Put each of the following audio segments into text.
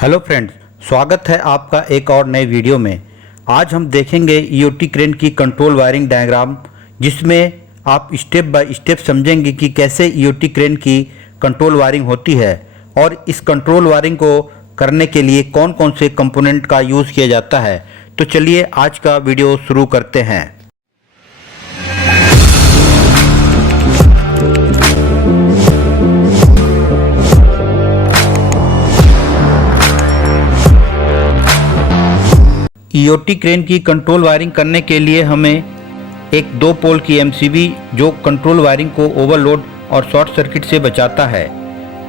Hello friends, स्वागत है आपका एक और नए वीडियो में। आज हम देखेंगे ईओटी क्रेन की कंट्रोल वायरिंग डायग्राम, जिसमें आप स्टेप बाय स्टेप समझेंगे कि कैसे ईओटी क्रेन की कंट्रोल वायरिंग होती है और इस कंट्रोल वायरिंग को करने के लिए कौन कौन से कंपोनेंट का यूज़ किया जाता है। तो चलिए आज का वीडियो शुरू करते हैं। ईओटी क्रेन की कंट्रोल वायरिंग करने के लिए हमें एक 2 पोल की एमसीबी जो कंट्रोल वायरिंग को ओवरलोड और शॉर्ट सर्किट से बचाता है,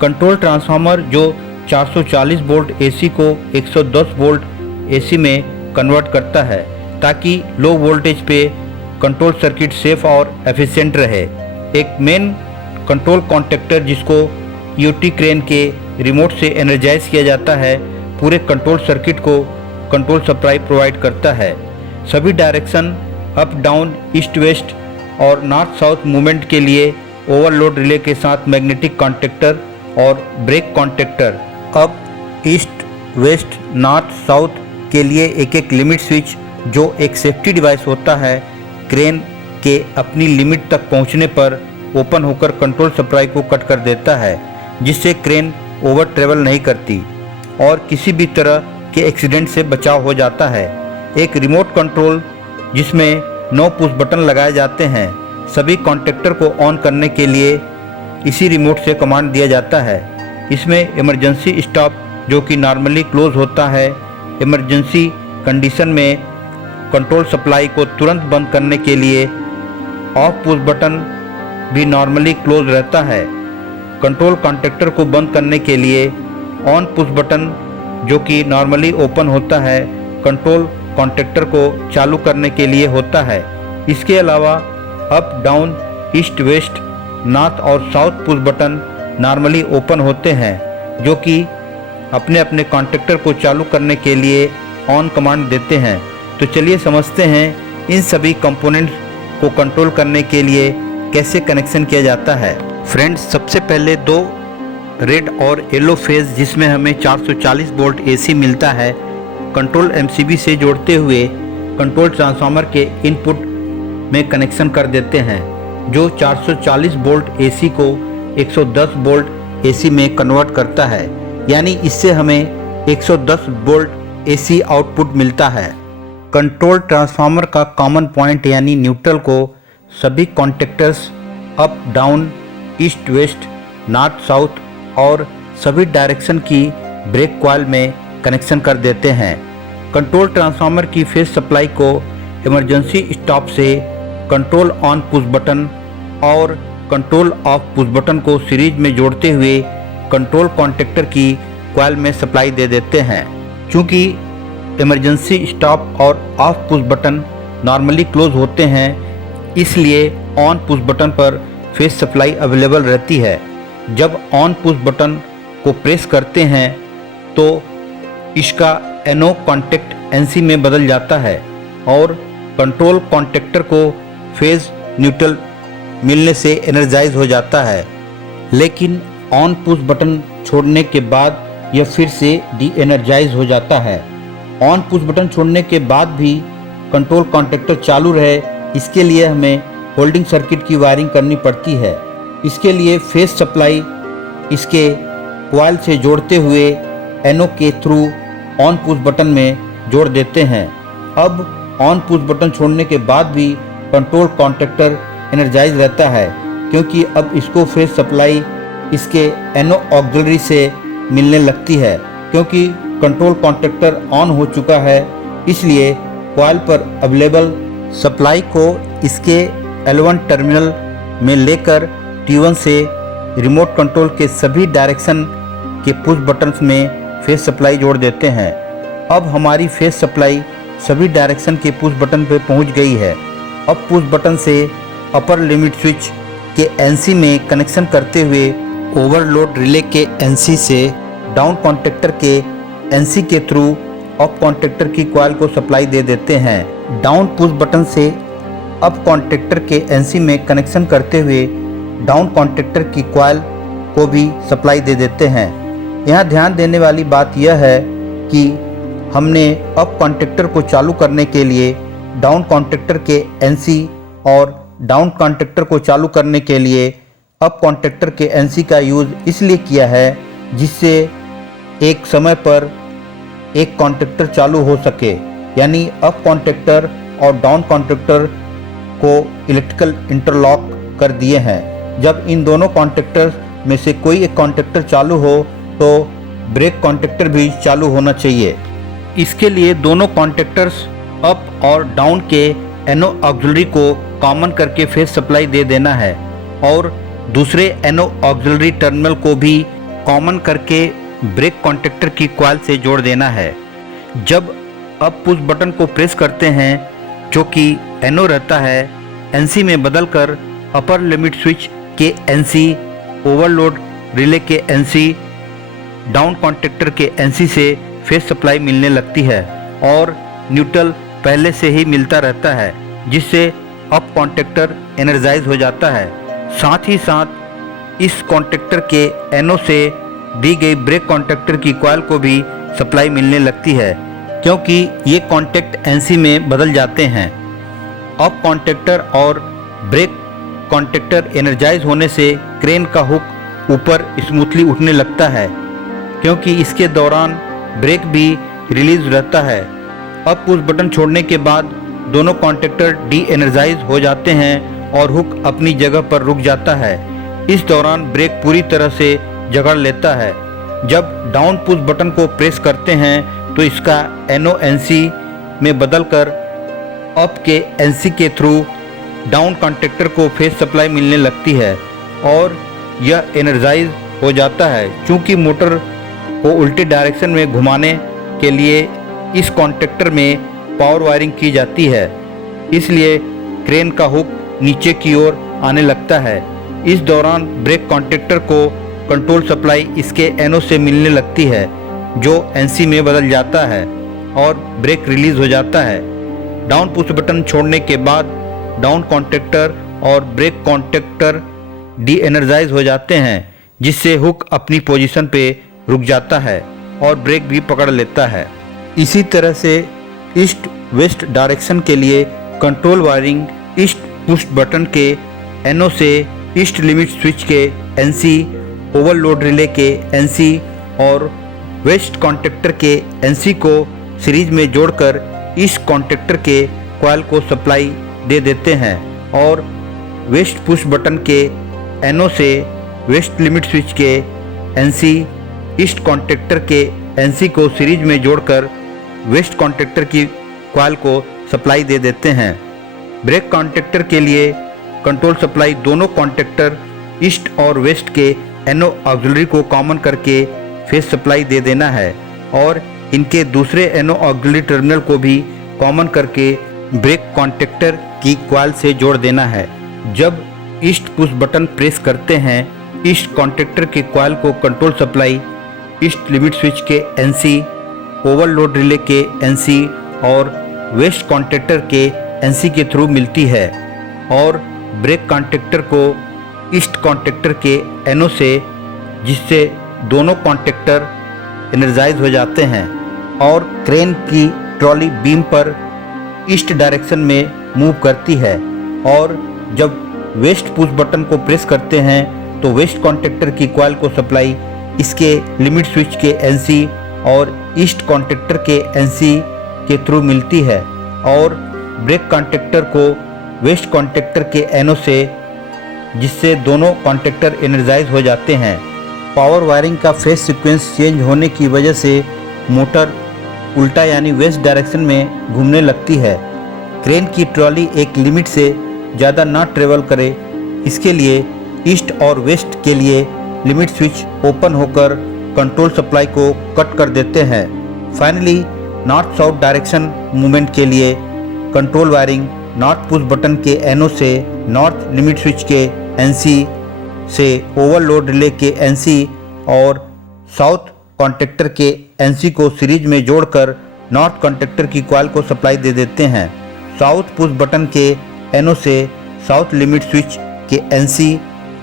कंट्रोल ट्रांसफार्मर जो 440 वोल्ट एसी को 110 वोल्ट एसी में कन्वर्ट करता है ताकि लो वोल्टेज पे कंट्रोल सर्किट सेफ और एफिशिएंट रहे, एक मेन कंट्रोल कॉन्टेक्टर जिसको ईओटी क्रेन के रिमोट से एनर्जाइज किया जाता है, पूरे कंट्रोल सर्किट को कंट्रोल सप्लाई प्रोवाइड करता है। सभी direction up down east west और नॉर्थ साउथ मूवमेंट के लिए ओवरलोड रिले के साथ मैग्नेटिक कॉन्टेक्टर और brake contactor, up east west north south के लिए एक एक लिमिट स्विच जो एक सेफ्टी डिवाइस होता है, क्रेन के अपनी लिमिट तक पहुंचने पर ओपन होकर कंट्रोल सप्लाई को कट कर देता है, जिससे क्रेन ओवर ट्रेवल नहीं करती और किसी भी तरह के एक्सीडेंट से बचाव हो जाता है। एक रिमोट कंट्रोल जिसमें 9 पुश बटन लगाए जाते हैं। सभी कॉन्टेक्टर को ऑन करने के लिए इसी रिमोट से कमांड दिया जाता है। इसमें इमरजेंसी स्टॉप जो कि नॉर्मली क्लोज होता है, इमरजेंसी कंडीशन में कंट्रोल सप्लाई को तुरंत बंद करने के लिए ऑफ पुश बटन भी नॉर्मली क्लोज रहता है। कंट्रोल कॉन्टेक्टर को बंद करने के लिए ऑन पुश बटन जो कि नॉर्मली ओपन होता है, कंट्रोल कॉन्टेक्टर को चालू करने के लिए होता है। इसके अलावा up down east west north और south push button normally open होते हैं, जो कि अपने अपने कॉन्टेक्टर को चालू करने के लिए ऑन कमांड देते हैं। तो चलिए समझते हैं इन सभी कंपोनेंट्स को कंट्रोल करने के लिए कैसे कनेक्शन किया जाता है। फ्रेंड्स, सबसे पहले 2 रेड और येलो फेज जिसमें हमें 440 वोल्ट एसी मिलता है, कंट्रोल एमसीबी से जोड़ते हुए कंट्रोल ट्रांसफार्मर के इनपुट में कनेक्शन कर देते हैं, जो 440 वोल्ट एसी को 110 वोल्ट एसी में कन्वर्ट करता है, यानी इससे हमें 110 वोल्ट एसी आउटपुट मिलता है। कंट्रोल ट्रांसफार्मर का कॉमन पॉइंट यानी न्यूट्रल को सभी contractors up down east west north south और सभी डायरेक्शन की ब्रेक कॉइल में कनेक्शन कर देते हैं। कंट्रोल ट्रांसफार्मर की फेज सप्लाई को इमरजेंसी स्टॉप से कंट्रोल ऑन पुश बटन और कंट्रोल ऑफ पुश बटन को सीरीज में जोड़ते हुए कंट्रोल कॉन्टेक्टर की कॉइल में सप्लाई दे देते हैं। चूँकि इमरजेंसी स्टॉप और of push button normally close होते हैं, इसलिए ऑन पुश बटन पर फेज सप्लाई अवेलेबल रहती है। जब ऑन पुश बटन को प्रेस करते हैं तो इसका एनो कॉन्टेक्ट एनसी में बदल जाता है और कंट्रोल कॉन्टेक्टर को फेज न्यूट्रल मिलने से एनर्जाइज हो जाता है। लेकिन ऑन पुश बटन छोड़ने के बाद यह फिर से डी एनर्जाइज हो जाता है। ऑन पुश बटन छोड़ने के बाद भी कंट्रोल कॉन्टेक्टर चालू रहे, इसके लिए हमें होल्डिंग सर्किट की वायरिंग करनी पड़ती है। इसके लिए फेज सप्लाई इसके कॉइल से जोड़ते हुए एनो के थ्रू ऑन पुश बटन में जोड़ देते हैं। अब ऑन पुश बटन छोड़ने के बाद भी कंट्रोल कॉन्टेक्टर एनर्जाइज रहता है, क्योंकि अब इसको फेज सप्लाई इसके एनो ऑक्सिलरी से मिलने लगती है। क्योंकि कंट्रोल कॉन्टेक्टर ऑन हो चुका है, इसलिए कॉइल पर अवेलेबल सप्लाई को इसके L1 टर्मिनल में लेकर T1 से रिमोट कंट्रोल के सभी डायरेक्शन के पुश बटन्स में फेज सप्लाई जोड़ देते हैं। अब हमारी फेज सप्लाई सभी डायरेक्शन के पुश बटन पर पहुंच गई है। अब पुश बटन से अपर लिमिट स्विच के एनसी में कनेक्शन करते हुए ओवरलोड रिले के एनसी से डाउन कॉन्टेक्टर के एनसी के थ्रू अप कॉन्टेक्टर की कॉइल को सप्लाई दे देते हैं। डाउन पुश बटन से अप कॉन्टेक्टर के एनसी में कनेक्शन करते हुए डाउन कॉन्टेक्टर की कॉइल को भी सप्लाई दे देते हैं। यहाँ ध्यान देने वाली बात यह है कि हमने अप कॉन्टैक्टर को चालू करने के लिए डाउन कॉन्टैक्टर के NC और डाउन कॉन्टैक्टर को चालू करने के लिए अप कॉन्टैक्टर के NC का यूज़ इसलिए किया है जिससे एक समय पर एक कॉन्टैक्टर चालू हो सके, यानी अप कॉन्टैक्टर और डाउन कॉन्टैक्टर को इलेक्ट्रिकल इंटरलॉक कर दिए हैं। जब इन दोनों कॉन्टैक्टर्स में से कोई एक कॉन्टैक्टर चालू हो तो ब्रेक कॉन्टैक्टर भी चालू होना चाहिए। इसके लिए दोनों कॉन्टैक्टर्स अप और डाउन के NO ऑक्सिलरी को कॉमन करके फेज सप्लाई दे देना है और दूसरे NO ऑक्सिलरी टर्मिनल को भी कॉमन करके ब्रेक कॉन्टैक्टर की कॉइल से जोड़ देना है। जब अप पुश बटन को प्रेस करते हैं जो कि NO रहता है NC में बदलकर अपर लिमिट स्विच के NC, ओवरलोड रिले के NC, डाउन कॉन्टैक्टर के NC से फेज सप्लाई मिलने लगती है और न्यूट्रल पहले से ही मिलता रहता है जिससे अप कॉन्टैक्टर एनर्जाइज हो जाता है। साथ ही साथ इस कॉन्टैक्टर के NO से दी गई ब्रेक कॉन्टैक्टर की कॉइल को भी सप्लाई मिलने लगती है क्योंकि ये कॉन्टैक्ट NC में बदल जाते हैं। अप कॉन्टैक्टर और ब्रेक कॉन्टैक्टर एनर्जाइज होने से क्रेन का हुक ऊपर स्मूथली उठने लगता है क्योंकि इसके दौरान ब्रेक भी रिलीज रहता है। अब पुश बटन छोड़ने के बाद दोनों कॉन्टैक्टर डी एनर्जाइज हो जाते हैं और हुक अपनी जगह पर रुक जाता है। इस दौरान ब्रेक पूरी तरह से जकड़ लेता है। जब डाउन पुश बटन को प्रेस करते हैं तो इसका NO NC में बदलकर अप के NC के थ्रू डाउन कॉन्टैक्टर को फेज सप्लाई मिलने लगती है और यह एनर्जाइज हो जाता है। चूँकि मोटर को उल्टे डायरेक्शन में घुमाने के लिए इस कॉन्टैक्टर में पावर वायरिंग की जाती है, इसलिए क्रेन का हुक नीचे की ओर आने लगता है। इस दौरान ब्रेक कॉन्टैक्टर को कंट्रोल सप्लाई इसके NO से मिलने लगती है जो NC में बदल जाता है और ब्रेक रिलीज हो जाता है। डाउन पुश बटन छोड़ने के बाद डाउन कॉन्टैक्टर और ब्रेक कॉन्टैक्टर डी एनर्जाइज हो जाते हैं जिससे हुक अपनी पोजीशन पे रुक जाता है और ब्रेक भी पकड़ लेता है। इसी तरह से ईस्ट वेस्ट डायरेक्शन के लिए control wiring east push button के NO से ईस्ट लिमिट स्विच के NC, ओवरलोड रिले के NC और वेस्ट कॉन्टैक्टर के NC को सीरीज में जोड़कर ईस्ट कॉन्टैक्टर के कॉइल को सप्लाई दे देते हैं और वेस्ट पुश बटन के NO से वेस्ट लिमिट स्विच के NC, ईस्ट कॉन्टैक्टर के NC को सीरीज में जोड़कर वेस्ट कॉन्टैक्टर की कॉइल को सप्लाई दे देते हैं। ब्रेक कॉन्टैक्टर के लिए कंट्रोल सप्लाई दोनों कॉन्टैक्टर ईस्ट और वेस्ट के NO ऑक्सिलरी को कॉमन करके फेज सप्लाई दे देना है और इनके दूसरे NO ऑक्सिलरी टर्मिनल को भी कॉमन करके ब्रेक कॉन्टैक्टर की कॉइल से जोड़ देना है। जब ईस्ट पुश बटन प्रेस करते हैं ईस्ट कॉन्टैक्टर के कॉइल को control supply east limit switch के NC, ओवरलोड रिले के NC और वेस्ट कॉन्टैक्टर के NC के थ्रू मिलती है और ब्रेक कॉन्टैक्टर को ईस्ट कॉन्टैक्टर के NO से, जिससे दोनों कॉन्टैक्टर एनर्जाइज हो जाते हैं और क्रेन की ट्रॉली बीम पर ईस्ट डायरेक्शन में मूव करती है। और जब वेस्ट पुश बटन को प्रेस करते हैं तो वेस्ट कॉन्टैक्टर की कॉइल को सप्लाई इसके लिमिट स्विच के NC और ईस्ट कॉन्टैक्टर के NC के थ्रू मिलती है और ब्रेक कॉन्टैक्टर को वेस्ट कॉन्टैक्टर के NO से, जिससे दोनों कॉन्टैक्टर एनर्जाइज हो जाते हैं। पावर वायरिंग का फेज सीक्वेंस चेंज होने की वजह से मोटर उल्टा यानी वेस्ट डायरेक्शन में घूमने लगती है। क्रेन की ट्रॉली एक लिमिट से ज़्यादा ना ट्रेवल करे, इसके लिए ईस्ट और वेस्ट के लिए लिमिट स्विच ओपन होकर कंट्रोल सप्लाई को कट कर देते हैं। Finally north south direction movement के लिए control wiring north push button के NO से नॉर्थ लिमिट स्विच के NC से ओवरलोड रिले के NC और साउथ कॉन्टैक्टर के NC को सीरीज में जोड़कर नॉर्थ कॉन्टैक्टर की कॉइल को सप्लाई दे देते हैं। साउथ पुश बटन के NO से साउथ लिमिट स्विच के NC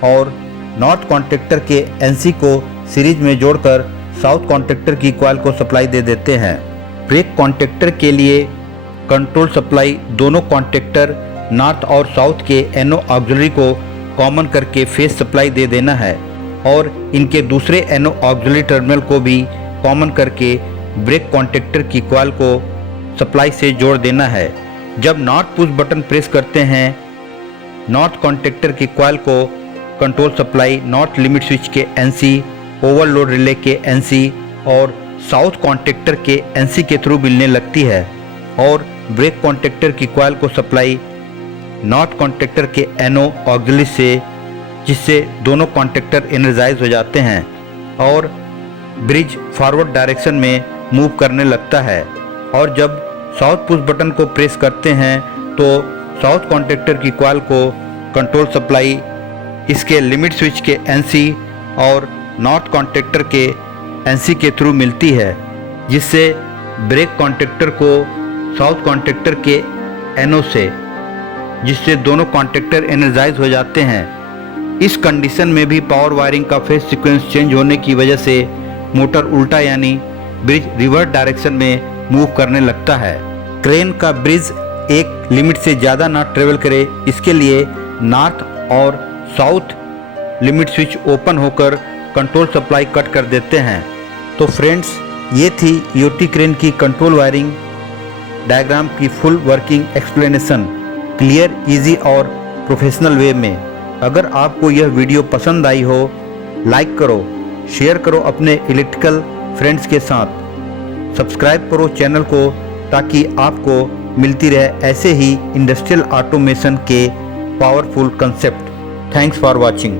और नॉर्थ कॉन्टैक्टर के NC को सीरीज में जोड़कर साउथ कॉन्टैक्टर की कॉइल को सप्लाई दे देते हैं। ब्रेक कॉन्टैक्टर के लिए कंट्रोल सप्लाई दोनों कॉन्टैक्टर नॉर्थ और साउथ के एनो ऑक्सिलरी को कॉमन करके फेज सप्लाई दे देना है और इनके दूसरे एनो ऑक्सिलरी टर्मिनल को भी कॉमन करके ब्रेक कॉन्टैक्टर की कॉइल को सप्लाई से जोड़ देना है। जब नॉर्थ पुश बटन प्रेस करते हैं नॉर्थ कॉन्टैक्टर की कॉइल को control supply north limit switch के एनसी, ओवरलोड रिले के एनसी और साउथ कॉन्टैक्टर के एनसी के थ्रू मिलने लगती है और ब्रेक कॉन्टैक्टर की कॉइल को सप्लाई नॉर्थ कॉन्टैक्टर के एनो ऑक्सिलरी से, जिससे दोनों कॉन्टैक्टर एनर्जाइज हो जाते हैं और ब्रिज फॉरवर्ड डायरेक्शन में मूव करने लगता है। और जब साउथ पुश बटन को प्रेस करते हैं तो साउथ कॉन्टैक्टर की कॉइल को कंट्रोल सप्लाई इसके लिमिट स्विच के एनसी और नॉर्थ कॉन्टैक्टर के एनसी के थ्रू मिलती है, जिससे ब्रेक कॉन्टैक्टर को साउथ कॉन्टैक्टर के एनो से, जिससे दोनों कॉन्टैक्टर एनर्जाइज हो जाते हैं। इस कंडीशन में भी पावर वायरिंग का फेज सीक्वेंस चेंज होने की वजह से मोटर उल्टा यानी ब्रिज रिवर्स डायरेक्शन में मूव करने लगता है। क्रेन का ब्रिज एक लिमिट से ज़्यादा ना ट्रेवल करे, इसके लिए नॉर्थ और साउथ लिमिट स्विच ओपन होकर कंट्रोल सप्लाई कट कर देते हैं। तो फ्रेंड्स, ये थी ईओटी क्रेन की कंट्रोल वायरिंग डायग्राम की full working explanation, clear, easy और प्रोफेशनल वे में। अगर आपको यह वीडियो पसंद आई हो, लाइक करो, शेयर करो अपने इलेक्ट्रिकल फ्रेंड्स के साथ, सब्सक्राइब करो चैनल को ताकि आपको मिलती रहे ऐसे ही इंडस्ट्रियल ऑटोमेशन के powerful concept. Thanks for watching.